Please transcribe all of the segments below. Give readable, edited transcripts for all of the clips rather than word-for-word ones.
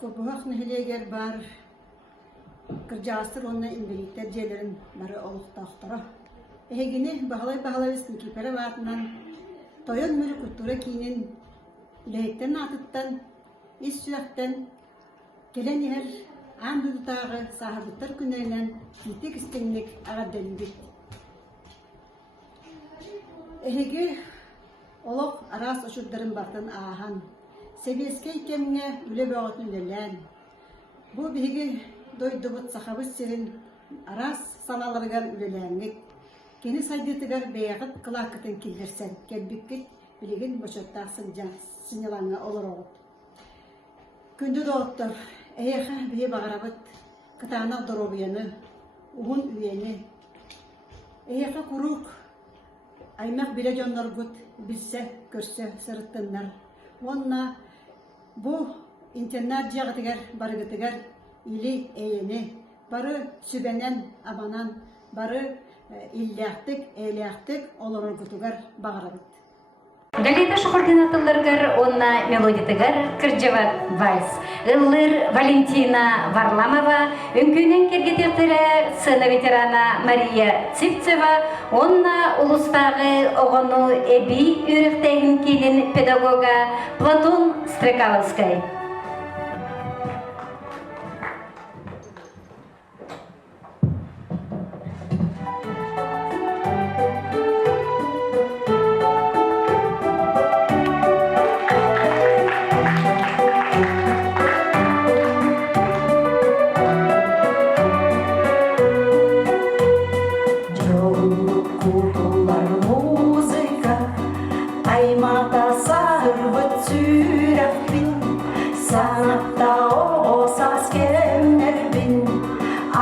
Көбüğak нэһилиэктэр бар кырдьаастыр онна инвалидтер жээлерин бары олуқтақтара. Эгини бағалай Никипера ватынан тойон мөрі культура киинин үлэйттен атыттан, ис сүяқтан келен ер аң дудутағы сахабыттар күнерінен китик істенник эҕэрдэлэрэ. Эһиги олох арас ошурдарын бартын аахан. Себеске икемге үле бөҕөтүн үлэлэн. Бу биһиги дойдубут сахабыс сирин арас саналарыгар үлэлээҥик. Кени сайдытыгар бэйэҕит кылааккытын киллерсен, келбиккит билигин бочоттаах сынялаңа олороҕут. Күндү доҕоттор, эйэхэ биһи баҕарабыт, кытаанах доробуяны, уһун үйени. Эйэхэ курук, аймах биле дьоннорбут, билсе, көрсө, сырыттыннар. Онна бу интернат жагытыгар барыгытыгар или эйени бары сүбенен абанан бары илляхтык эйляхтык олороргутугар багарабыт. Галита координаторларгар онна мелодитыгар кыржабат вальс. Ыллыр Валентина Варламова, үңкүнен кергетектері сына ветерана Мария Ципцева, онна улустагы огону эби үректегин келин педагога Платон Стрекаловскай.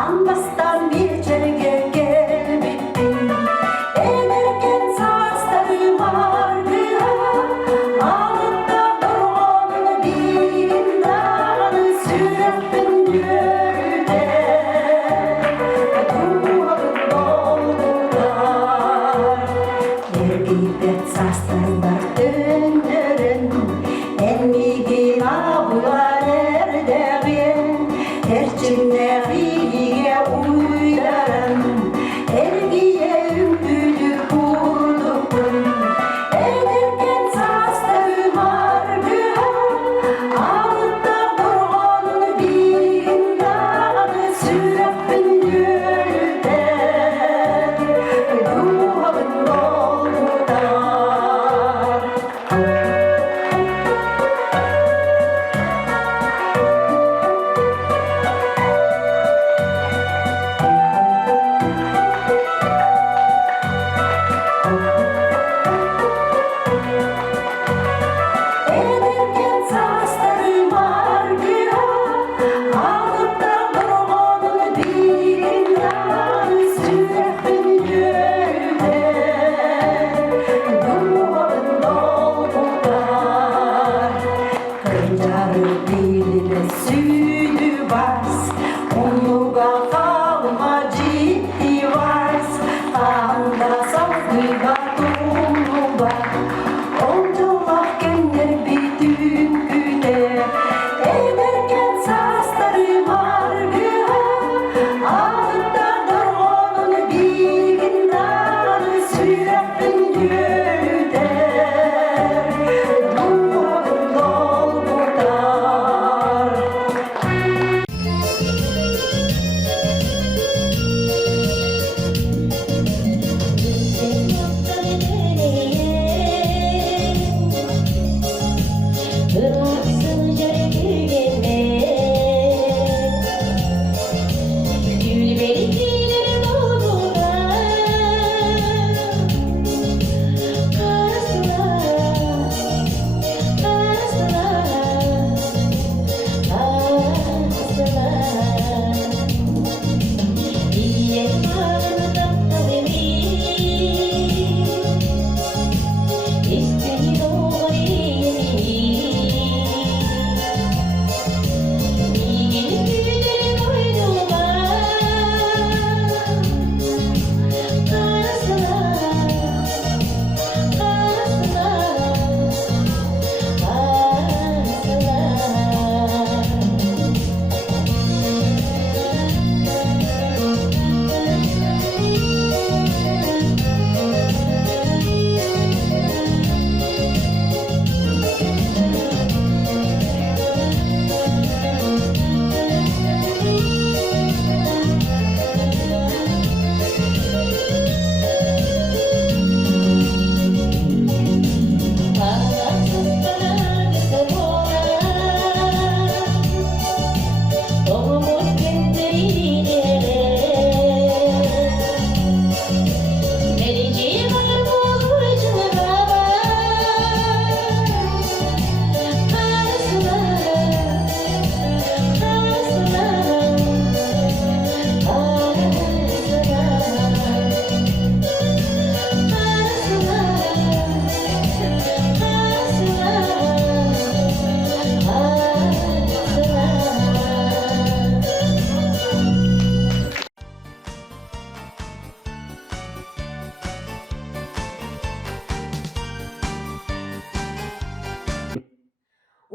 Anlastan bir çerge gelbi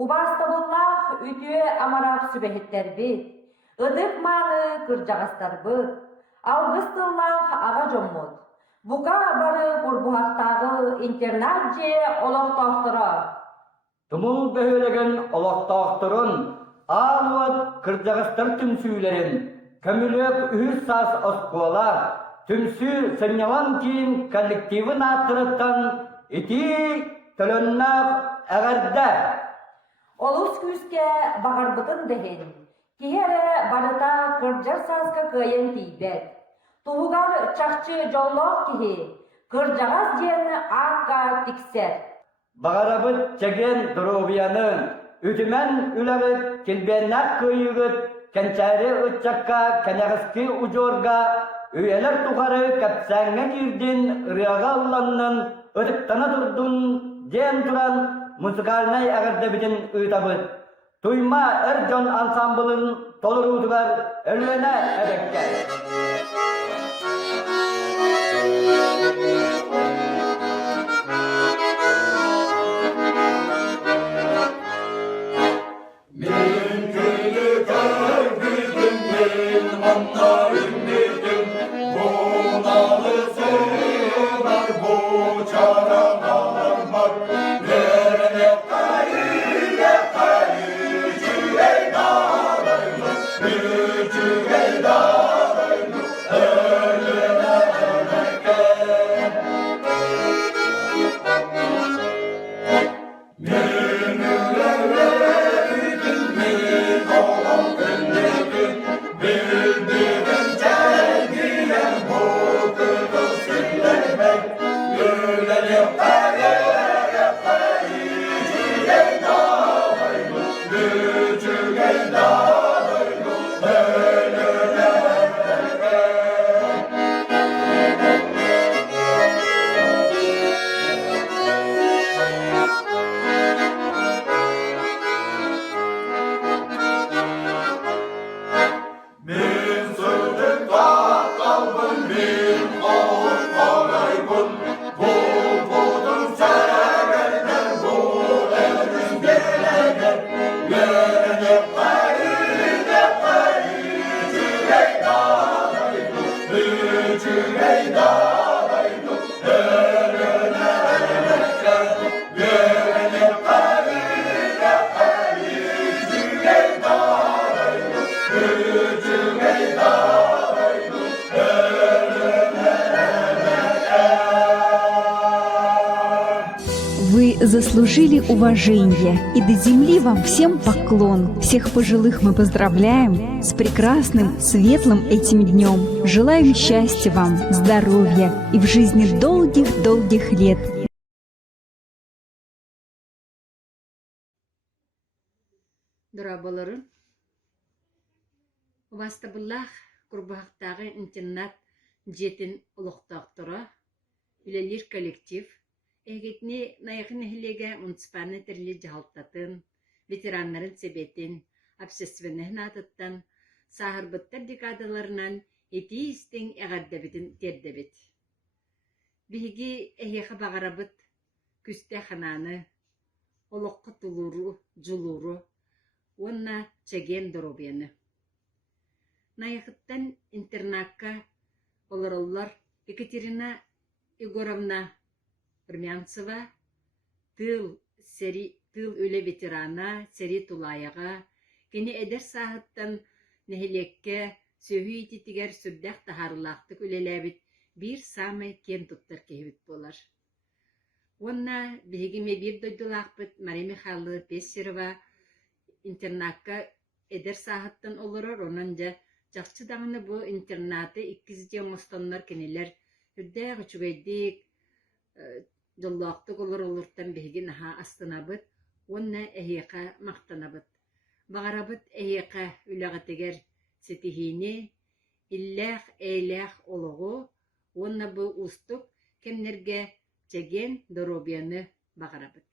Убастабыллах үтө амарақ сүбәһеттербит. Ыдык маны кыржағастарбыт. Алгыстыллах аға жоммут. Бука бары курбуһактагы интернат же олоқтоқтыра. Тумул бөһөлеген олоқтоқтырын, ağıt kırcağıztır түмсүүлэрин, көмүлөк үһүс сас оскуала, түмсүү сынняван кийин коллективын аттырыттан ити төлөннақ эҕэрдэ. Олус күскә бағарбытын дехен. Киһере барыта кыржар саска кыйын тийбет. Туһугар чакчы жоллоқ киһи, кыржағас диэн аакка тиксер. Бағарабыт чеген дробияның, үтімен үләгіт, келбеннақ көйігіт, кәнчәрі ұтчаққа, кәнәғіскі ұжорға, өйелер тұғары кәпсәңе кирдин, рияға алланның, өтіктана тұрдың, ден тұран, музыкальнай әғірді бітін ұйтабыт. Туйма әр жон ансамблын толыр ұтығар, өліне әбәккер. Вы заслужили уважение, и до земли вам всем поклон. Всех пожилых мы поздравляем с прекрасным, светлым этим днем. Желаем счастья вам, здоровья и в жизни долгих-долгих лет. Дурабаларын, убастабыллах курбахтагы интернат жетин улуқтақтыра, үлелер коллектив, эгетни найгын нэһилиэгэ муниципальный терлер жаалтатын, ветераннарын себетин, общественныхын атыттан, сахарбыттар декадаларынан этиистин эҕэрдэбитин тердебит. Биһиги эһиэхэ бағарабыт күстэ хананы, олоққа тулуру, жулуру, онна чеген доробияны. Найхыттан интернатка олороллар Екатерина Егоровна Румянцева, тыл өле ветерана, сери тулаяға, кені эдер сағыттан нэһилиэкке сөйі ититигер сүрдәк тахарылақты өлеләбіт бір самай кен туттар кехбіт болар. Онна бігіме бір дойдулақпыт Мария Михайловна Пессерова интернатка эдер сағыттан олорор, онан жа жақсы даңыны бұл интернаты 200 мостонлар кенелер үрдәғ үчүгайдик жоллоқтық олар-олыртан бігін аға астынабыт, онна әйеқа мақтанабыт. Бағарабыт әйеқа үләғатегер сетихіне, илләқ әйләқ олығы, онна бұл ұстық кемнерге чеген доробияны бағарабыт.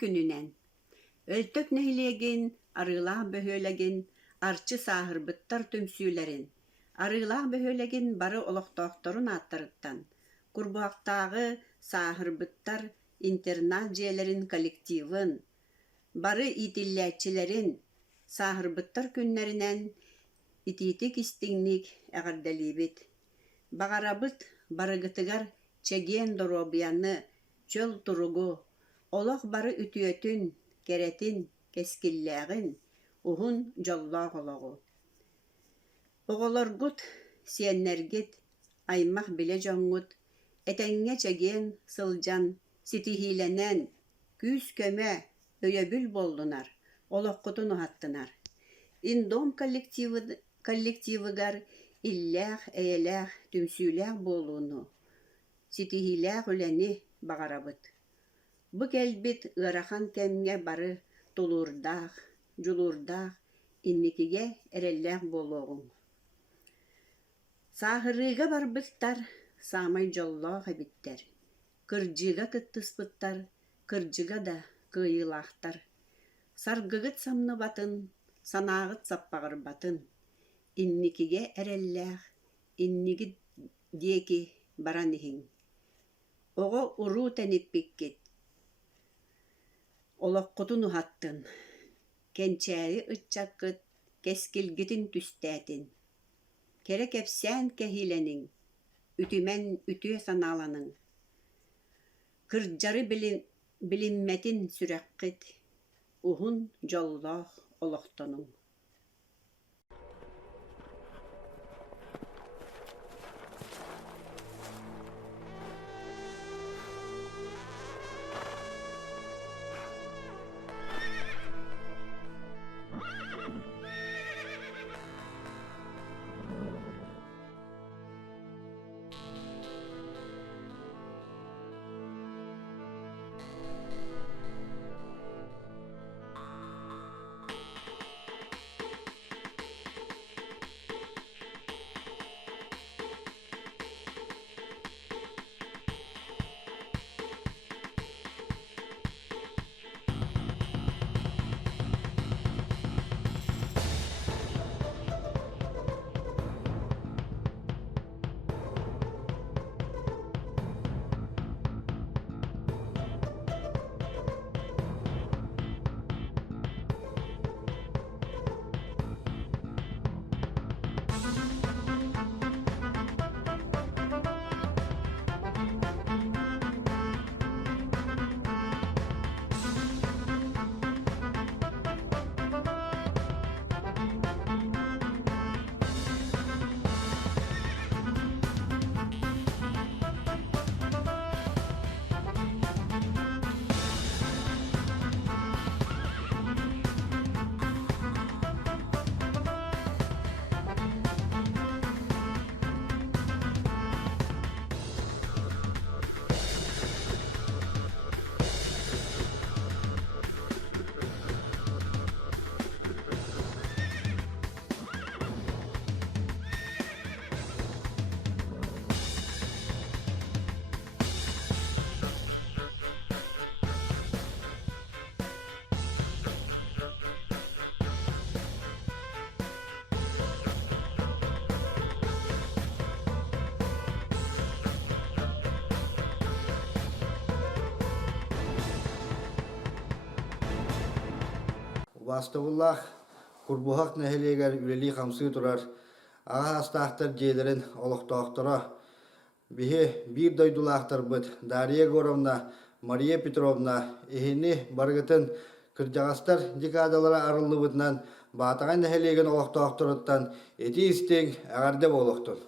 күнүнен. Өлтөк нэһилиэгин, арыылаах бөһүөлэгин, арчы сааһырбыттар түмсүүлэрин. Арыылаах бөһүөлэгин бары олохтоохторун ааттарыттан. Курбуактаагы сааһырбыттар интернат дьиэлэрин коллективын, бары итиллээччилэрин сааһырбыттар күннэринэн итиитик истиңник эҕэрдэлиибит. Бағарабыт барыгытыгар чэгиэн доробуяны чөл туругу, олох бары үтүөтүн, керетин, кескиллээгин, уһун дьоллоох олоҕу. Оҕолоргут, сиэннэргит, аймах билэ дьоҥҥут, этэҥҥэ чэгиэн сылдьан, ситиһиилэнэн, күүс көмө, өйөбүл боллунар, олоххутун уһаттынар. Индом коллективыгар иллээх, эйэлээх, түмсүүлээх буолууну, ситиһиилээх үлэни бағарабыт. Бу кэлбит ыарахан кэмҥэ бары тулуурдаах, дьулуурдаах, инникиге эрэллээх буолуоҕуҥ. Сааһырыыга барбыттар саамай дьоллоох эбиттэр. Кырдьыыга кыттыспыттар, кырдьыга да кыайыылаахтар. Саргыгыт самныбатын, санааҕыт саппаҕырбатын. Инникиге эрэллээх, инниги диэки баран иһиҥ. Оҕо уруу тэниппиккит. Олоххутун уһаттын. Кэнчээри ыччаккыт, кескилгитин түстээтин. Кере кэпсээн кэһиилэниҥ, үтүмэн үтүө санааланыҥ. Кырдьары билиммэтин сүрэххит, уһун дьоллоох олохтонуҥ. Вастовуллах курбухак нэһилиэгэр үлели хамсыы турар. Аға астаахтар дьиэлэрин олохтоохтора. Биһи биир дойдулаахтар быт Дарья Горовна, Мария Петровна ихини баргытын кырдьаҕастар декадалара арыллыбытынан баатаҕан нэһилиэгин олохтоохтороттан эти истең эҕэрдэ буолуохтун.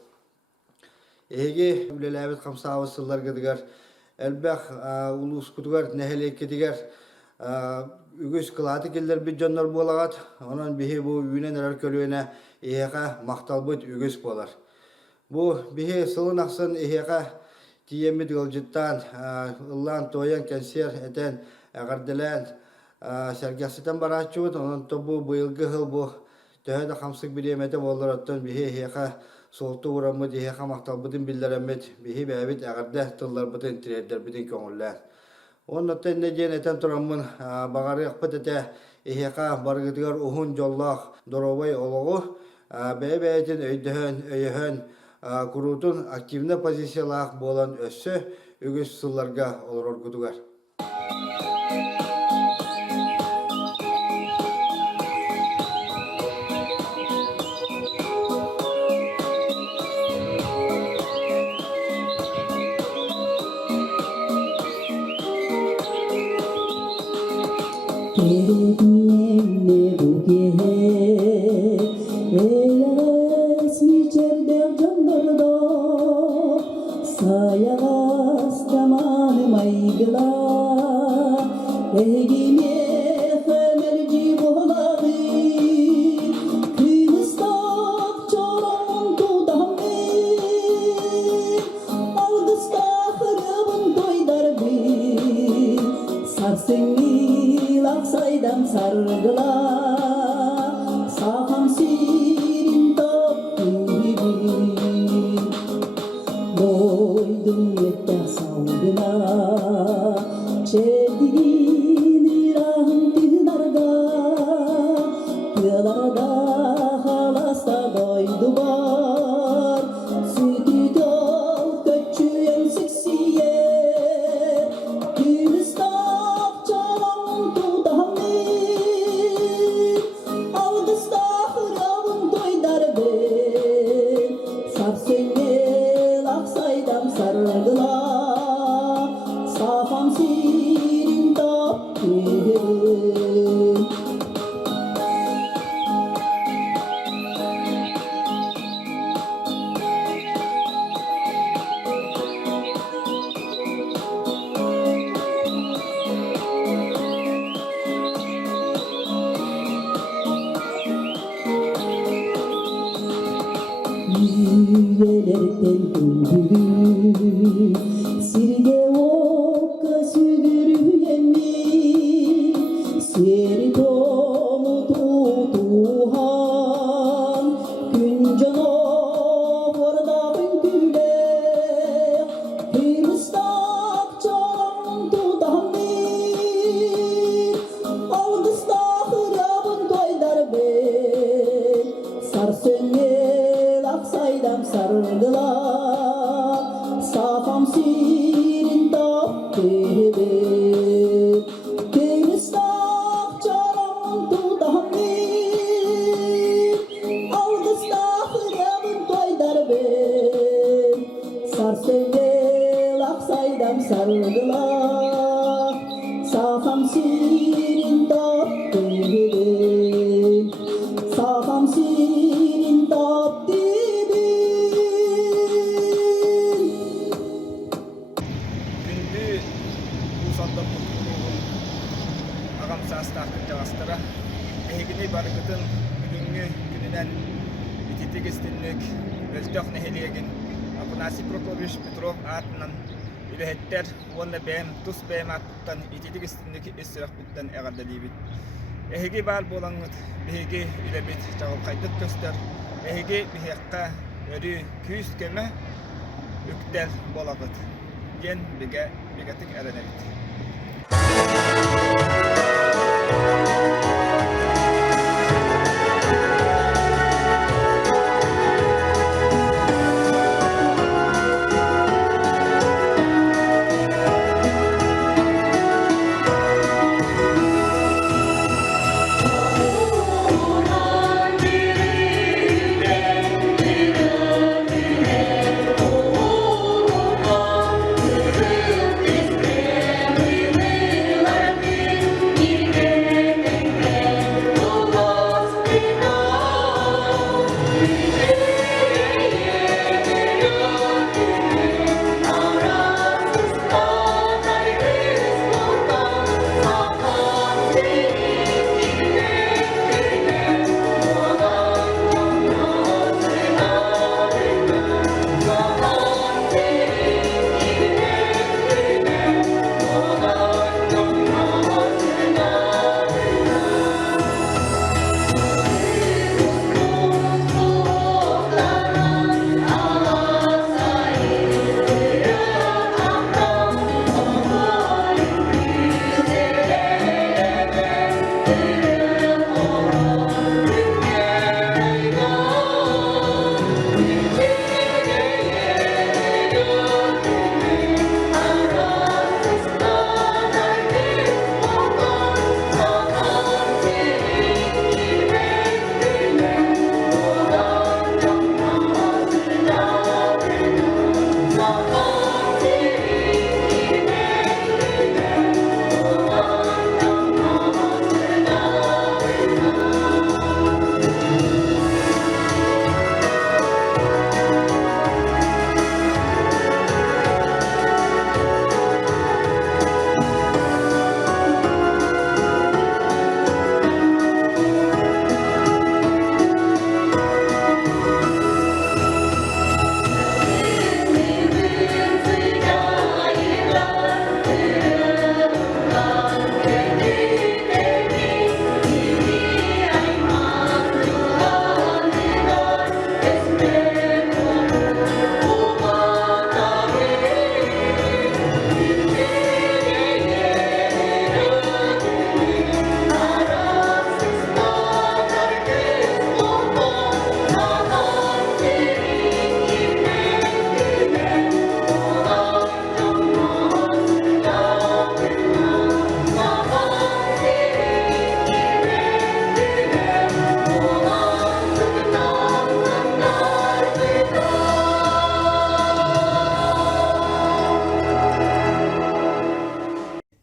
Эһиги үлэлээбит хамсаабыт сыллар гыдыгар элбэх улуускутугар нэһилиэккетигер үгүс кылааты келдер бит дьоннор буолагат, онон биһи бу үүнен эрэр көлүөнэ иһэка макталбыт үгүс буолар. Бу биһи сылын ахсын иһэка тиемит гылжыттан ыллаан тоян кенсер этен эҕэрдэлэрэн сэргэситен барааччыбыт, онон тобу быйылгы хыл бу төһө хамсык бириэмете буоллароттон биһи иһэка солту ураммыт иһэка макталбытын биллэреммит биһи бээбит эҕэрдэ тылларбытын тирэддербитин көҥүллээн. Онна тенне ден этен тураммын багарык петете ихека баргытыгар ухун жоллах доровой ологу бэбэтин өйдөхөн курутун активна позициялах болан өссө үгүс сылларга олороргутугар. Уус-Алдан улууһун агам саастаахтын жагастара эхигини баргытын бүгүнгү күнүнен ититигистинник өлтөх нэһилиэгин Афанасий Прокофьевич Петров атынан үлэһэттэр уонна бэм тус бэм аттан ититигистинник эссирахпыттан эҕэрдэлибит. Эхиги баар болаңыт биһиги үлэбит чагылкайдык көстөр эхиги биһиэкка өрү күүс кеме үктер болагыт. Ген бигатик эренебит.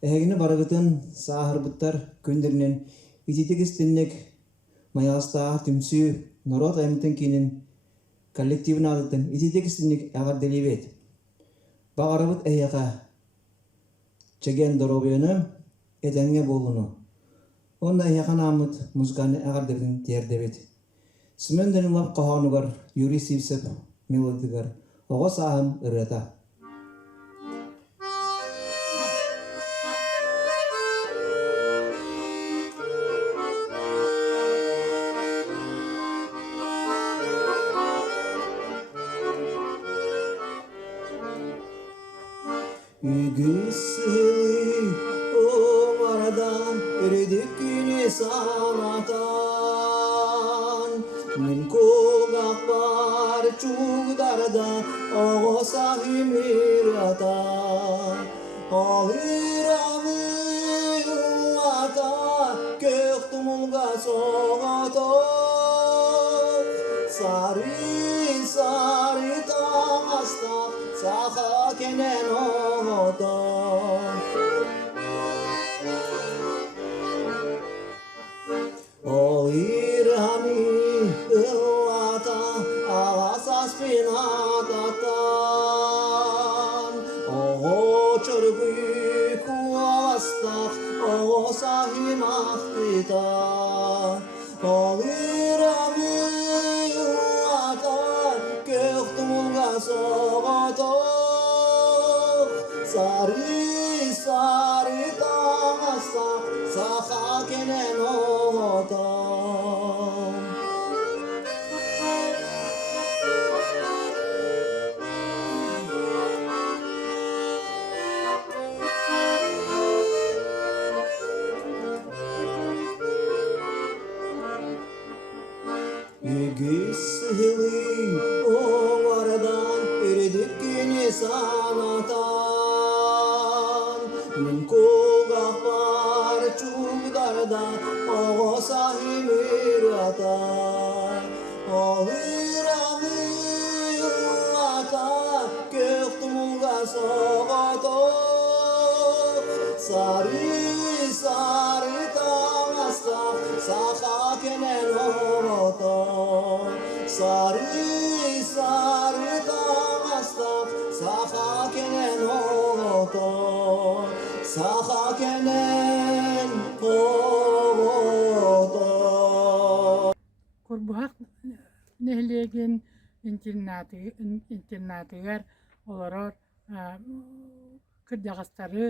Эһигини барагытын сааһырбыттар күндеринен ититигистинник маяластаа түмсүү норот аймытын киинин коллективин адытын ититигистинник эҕэрдэлибет. Багарабыт эйяка чеген доробуяны эденге болуну. Онда эйяхан амыт музыканы эҕэрдебитин тиердебит. Сүмөндөнүн лап кохонугар Юрий Сивсеп мелодигар ого саахым ырыата. Ügüsü oğaradan eridikini sanatan Min kulak var çuğdarda oğo sahimiratan Ağıramı ata köktumulga soğata Sarı sarı tağasta saha kenen oğota Ağırami ıllata ağasas pinatatan Oğo çırgı kuvastak oğo sahimahtitan Ağırami ıllata köktumulga soğota Sarı sarı tağasta saha kenen oğota Ügüsühülü oğaradan eridikini sanatan Min kulak var çuğdarda oğo sahimiratan Ağıramı ata köktumulga soğata Sarı sarı tağasta saha kenen oğota Sarı sarı tağasta saha kenen oğota Saha kenen oğota Kurbuhak нэһилиэгин интернатыгар олорор кырдьаҕастары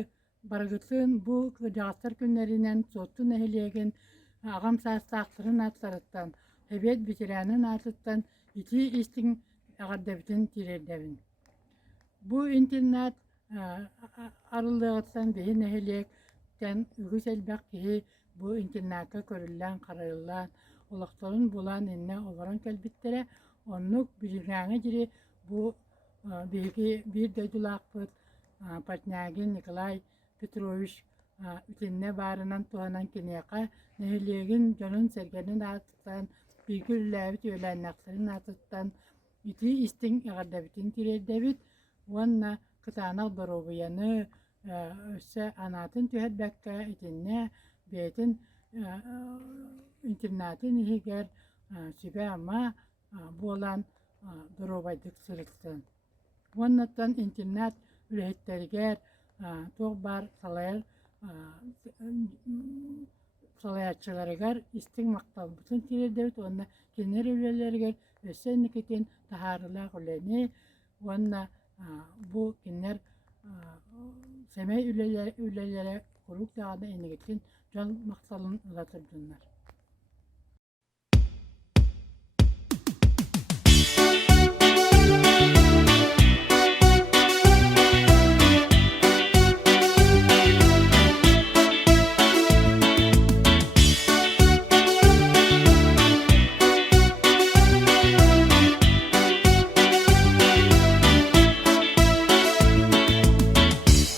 барыгытын бу кырдьаҕастар күннэринэн суотту нэһилиэгин агам саастаахтарын ааттарыттан эбиэт ветеранын аатыттан ити истиң эҕэрдэбитин тиирэрдэбин. Бу интернат арыллыгыттан биһи нэһилиэгтен үгүс элбэх киһи бу интернатка көрүллээн харайыллаан олохторун булан инне олорон кэлбиттерэ оннук билигааҥа дири бу биһиги биир дөйдулаахпыт Патнягин Николай Петрович ütünne barынан туанан кинеқа нэһилиэгин дьонун сэргэнин ааттан биигүллээбит үөлээннахтарын ааттан ити истиң эҕэрдэбитин тирэйдэбит уонна кытаанах доробуяны өссө анаатын түһэрбэккэ итинне бээтин интернатын иһигэр сүбэ ама буолан доробайдык сырыттан уоннаттан интернат үлэһиттеригэр туох бар салаяччыларыгар истиң макталбытын тирэйдэбит уонна киннэр үлэлэригэр өссөнникитин тахаарылаах үлэни уонна бу киннэр семей үлэлэре курук таада энигитин жол макталын ылатырдыннар.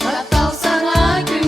Kattal sana gün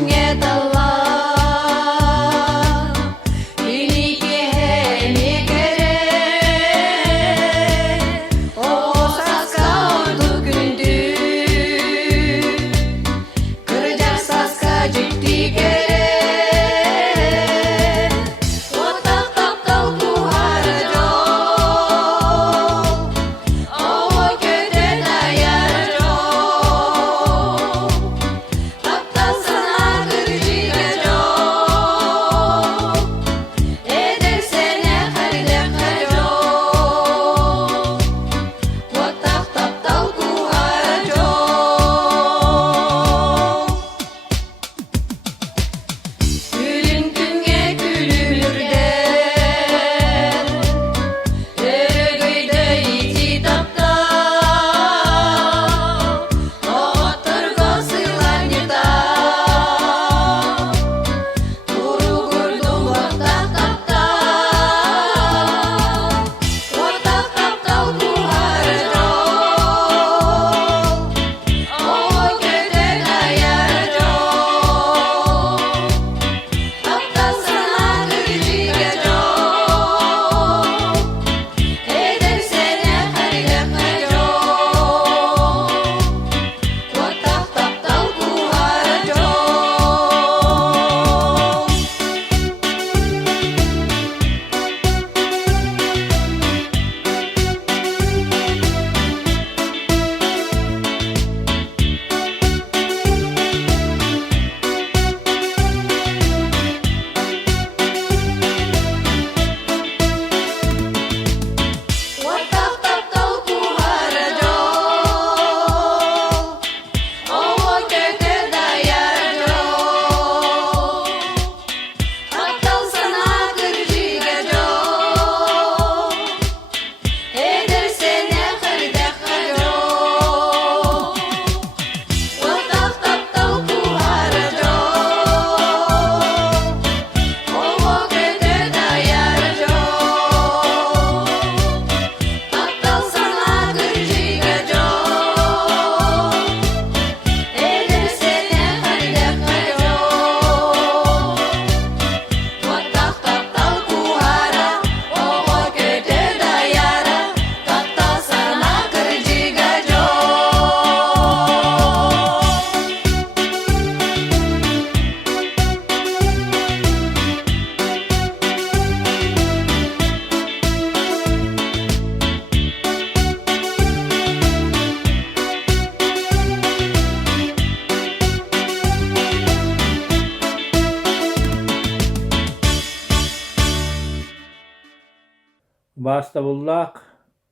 Баастабыллаах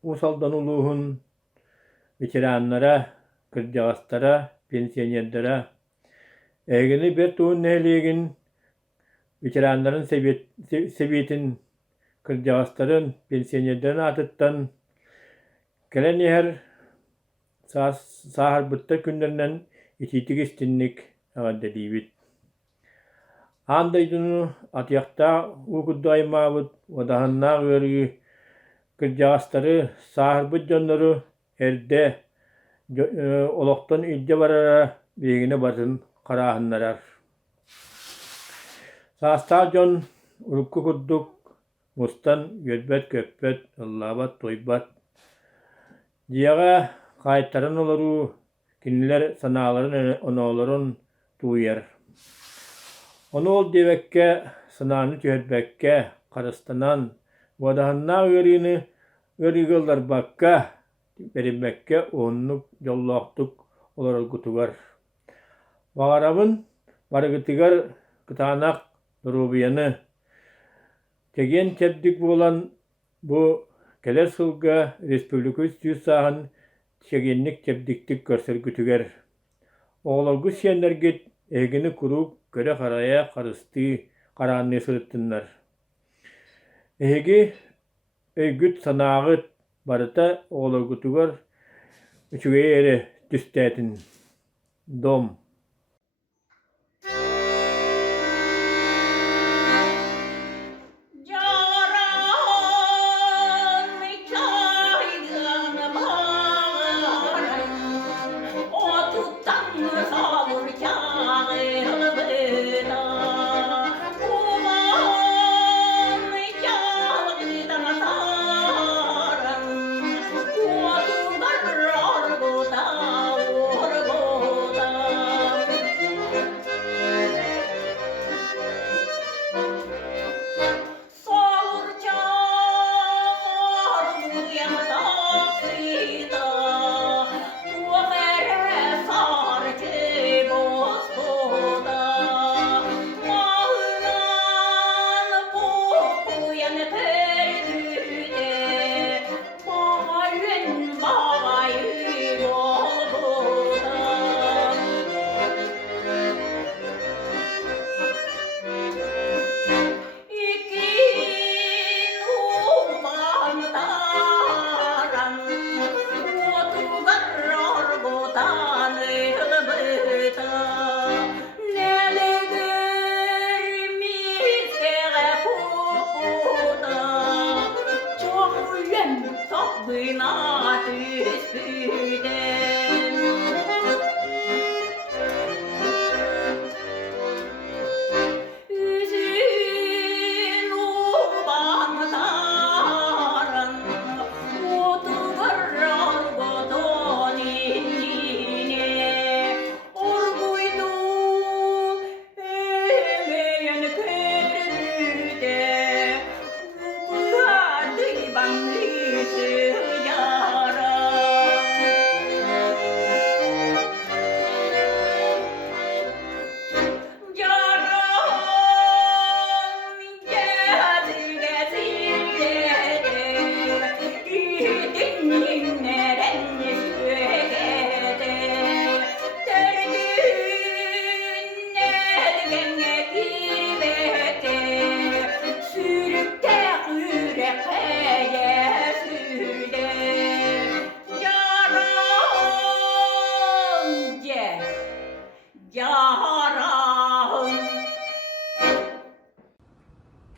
Уус-Алдан улууһун ветераннара, кырдьаҕастара, пенсионердара, эгэни бер туун нэһилиэгин ветераннарын себиитин кырдьаҕастарын, пенсионердарын атыттан кэлэн иһэр сааһарбыттар күннэринэн итиитиг истинник аҕардалиибит. Аандайдыну атыахтаа уукуддааймаабыт уадаһаннаах ыарыгы кырдьаҕастары сааһарбыт дьоннору эрдэ олохтон илдьэ барара биһигини батын харааһыннарар. Саастаах дьон урукку курдук мустан үөрбэт көппөт ыллаабат тойбат дьиэҕэ хаайттарын олоруу кинилэр санааларын оноолорун тууйар. Ону ол диэбэккэ санааны түһэрбэккэ харыстанан уадаһаннаах ыарыгылларбакка бериммэккэ уоннук дьоллоохтук олороргутугар. Баҕарабын барыгытыгар кытаанах доруубуяны тегиэн чэбдик буолан бу келер сылга республика үстүү сааһын тегиэнник чэбдиктик көрсөргүтүгэр. Оҕолоргу сиэннэргит эһигини курук көрө харайа харыстыы хараанныы сырыттыннар. Эһиги өйгүт санааҕыт барыта оҕолоргутугар үчүгэй эре түстээтин. Дом.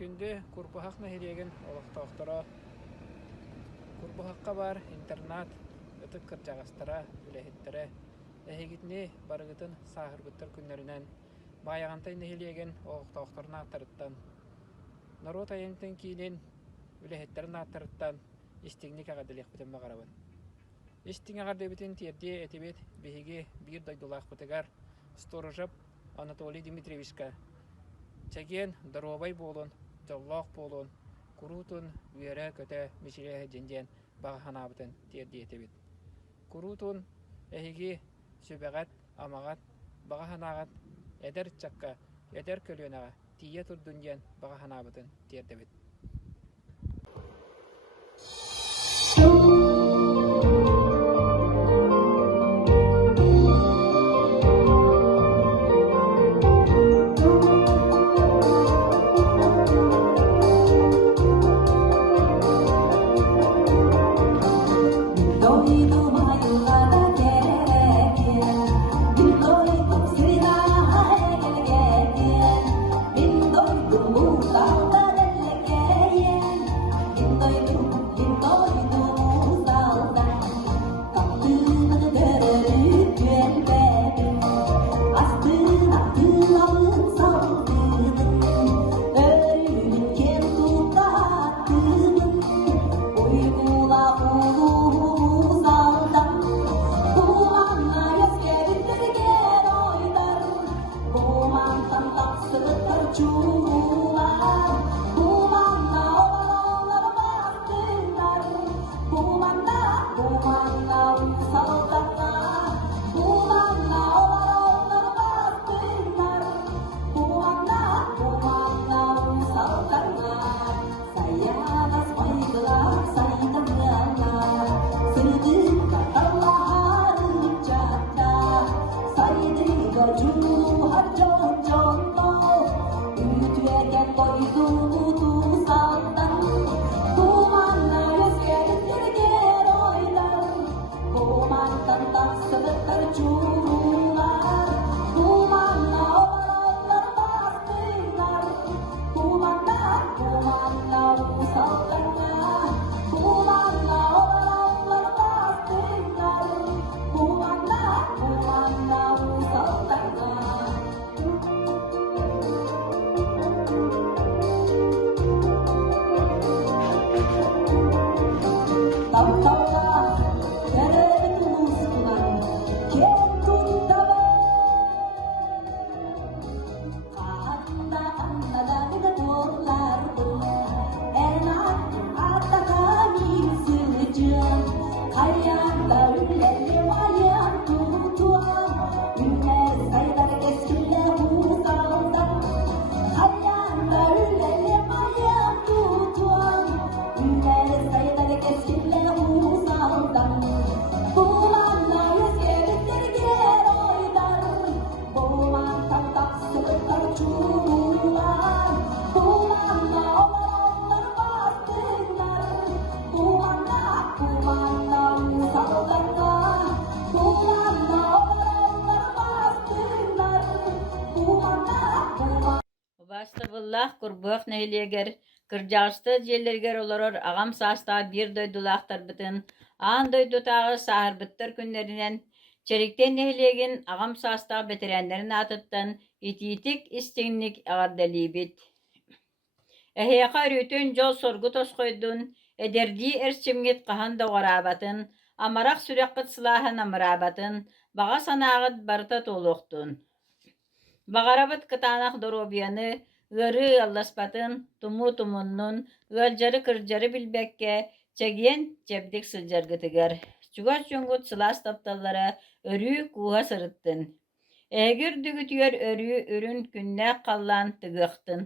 Күнде курбахак нэһилиэгин олохтоохтора курбахакка бар интернат ытык кырдьаҕастара үлэһиттерэ эһигитини барыгытын сааһырбыттар күннэринэн бааягантай нэһилиэгин олохтоохторун ааттарыттан народ айымтын киинин үлэһиттерин ааттарыттан истиңник аҕардылыахпытын баҕарабын. Истиң аҕардыбытын тиэрдии этибит биһиги биир дойдулаахпытыгар сторожап Анатолий Дмитриевичка чаген доробай болун, жоллоох болун, курутун үөрэ көтө мичилэхэ денден багаханабытын тиэрдии этибит. Курутун эһиги сүбэгат, амагат, багаханагат эдер чакка, эдер көлүөнага тие турдун диэн багаханабытын тиэрдебит. Бастыбыллах курбуак нэһилиэгэр кырдьаҕысты дьиэллэригэр олорор аҕам саастаа биир дойдулаахтарбытын, аан дойдутааҕы сааһырбыттар күннэринэн чэриктэн нэһилиэгин аҕам саастаа бэтэрээннэрин аатыттан итиитик истиҥник эҕэрдэлиибит. Эһиэхэ өрүүтүн дьол соргу тосхойдун, эдэрдии эрчимҥит хаһан доҕораабатын, амарах сүрэххит сылааһын амыраабатын, баҕа санааҕыт барыта туолуохтун. Баҕарабыт кытаанах доробуяны, ыары алласпатын, туму тумуннун, ыалдьары кырдьары билбэккэ, чэгиэн чэбдик сылдьаргытыгар. Чугас дьоҥҥут сылаас тапталлара өрүү кууһа сырыттын. Эһигир дүгүтүгэр өрүү үрүн күннээх халлаан тыгыахтын.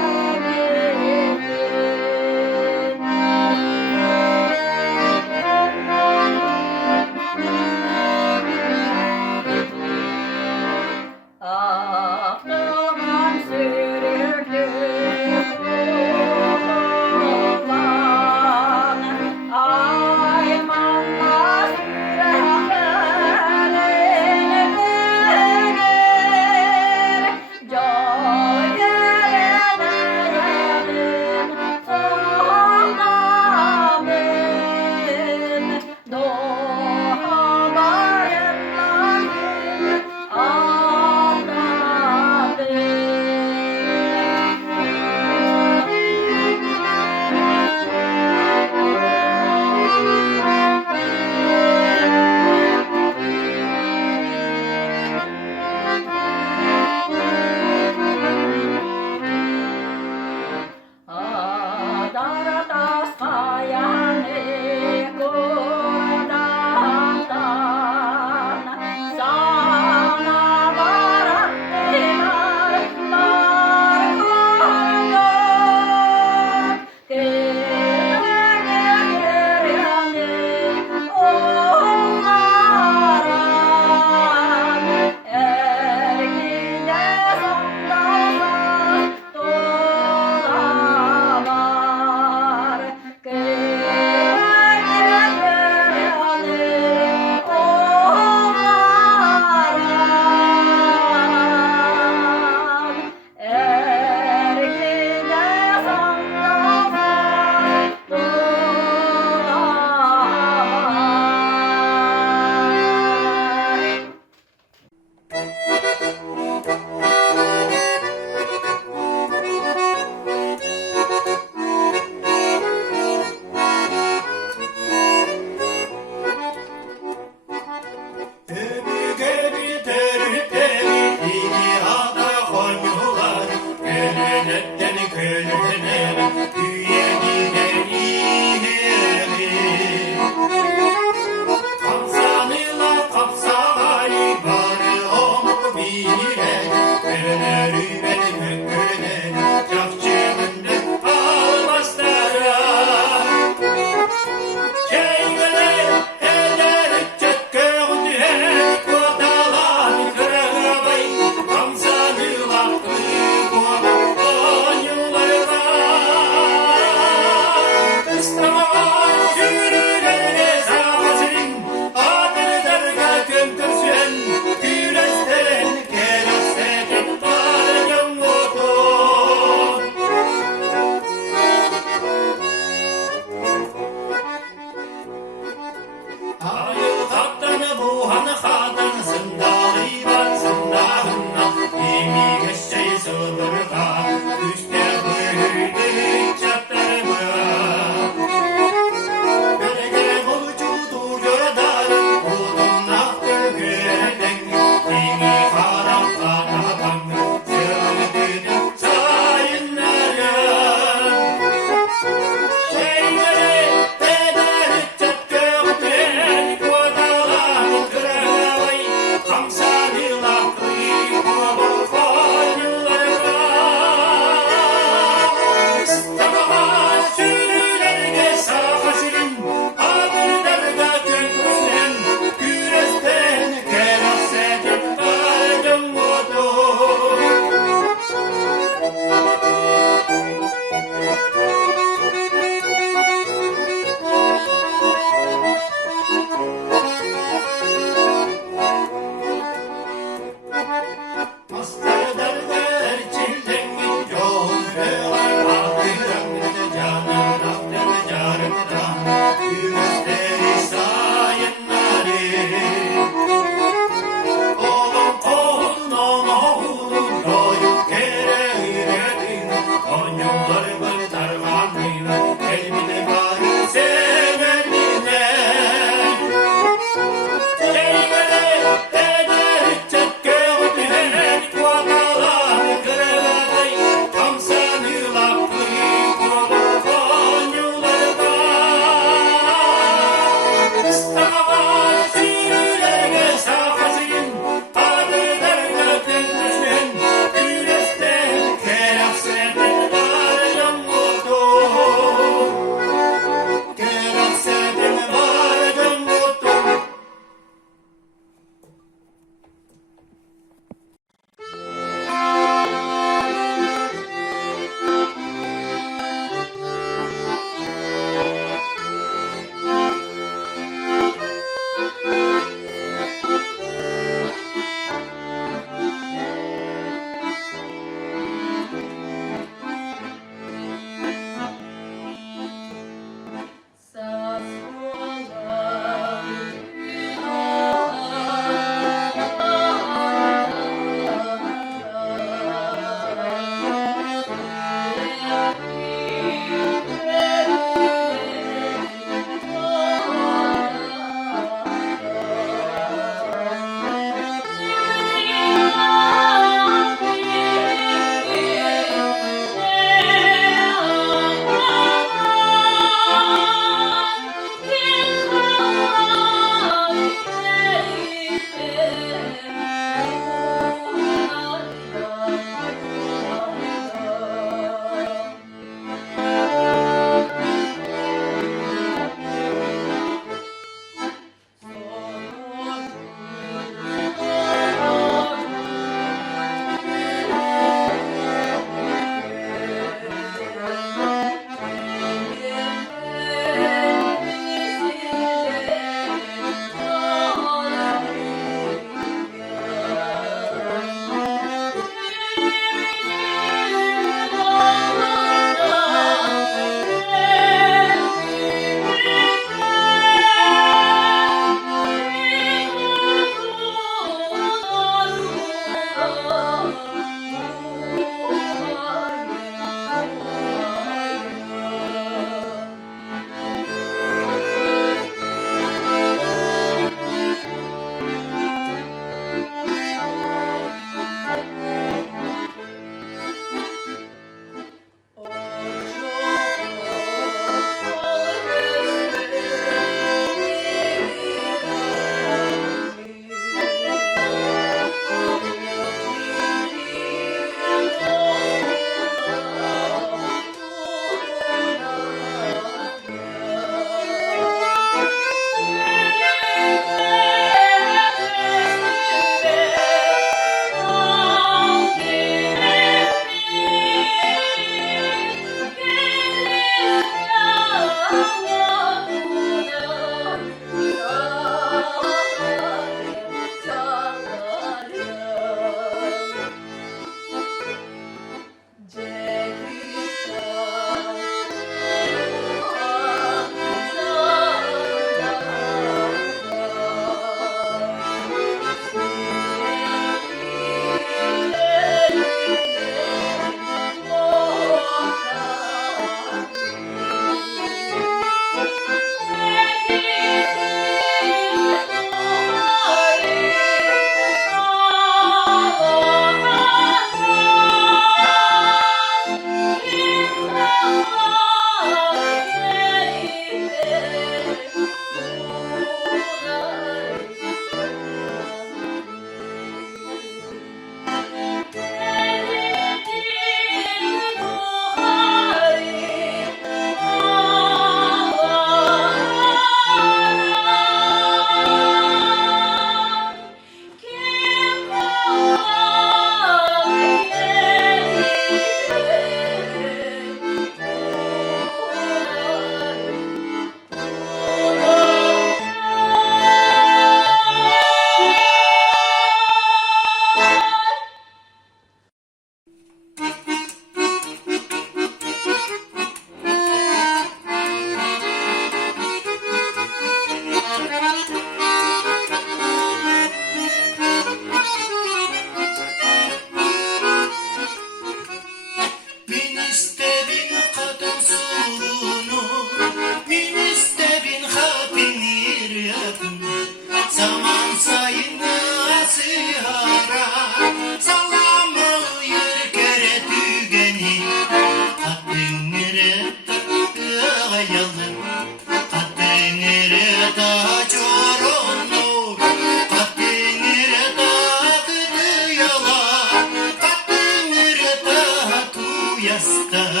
туяста.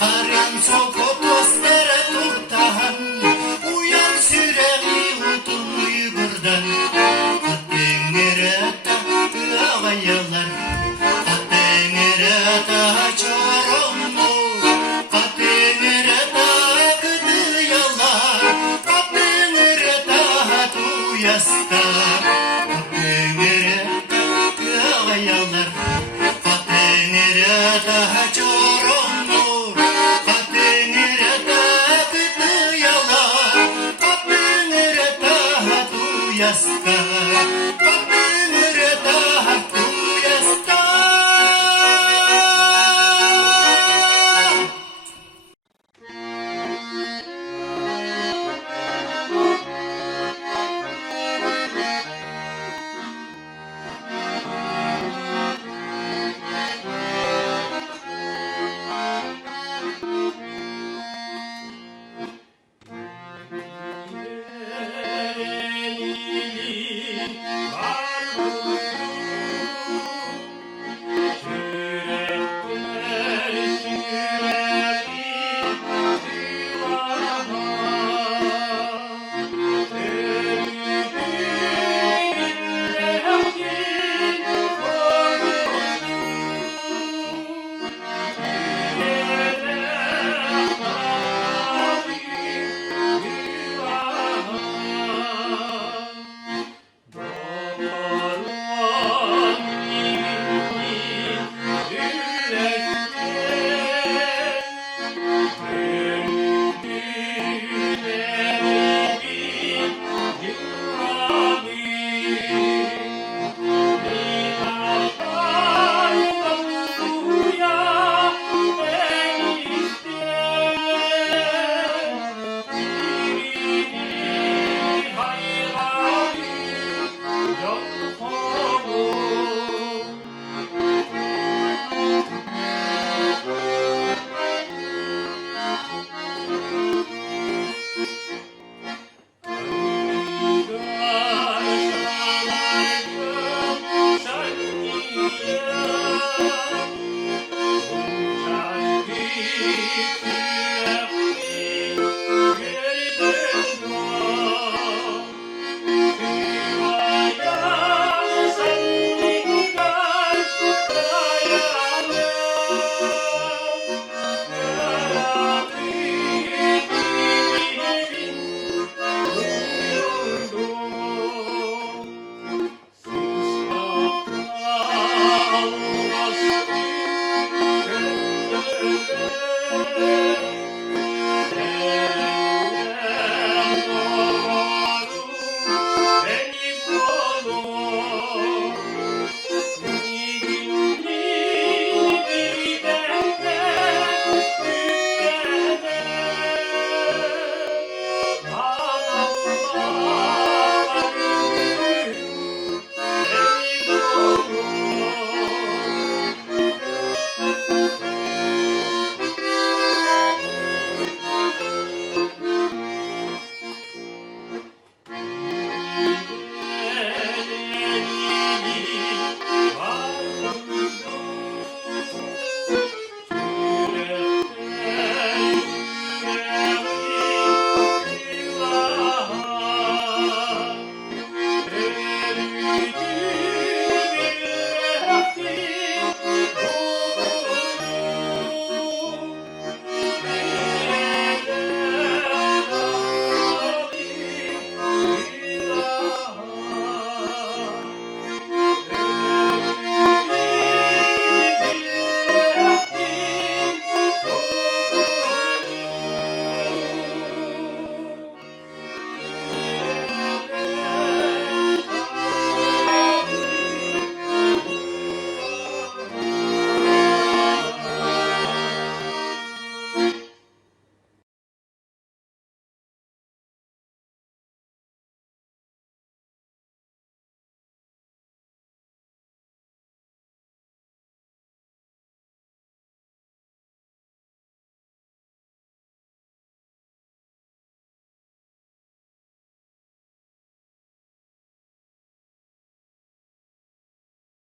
Karan sokotoslara turtahan uyan süreli utun uygurdan Katengerata ağayalar Katengerata çoromu Katengerata kıdıyalar Katengerata tuyasta Katengerata ağayalar Katengerata çoromu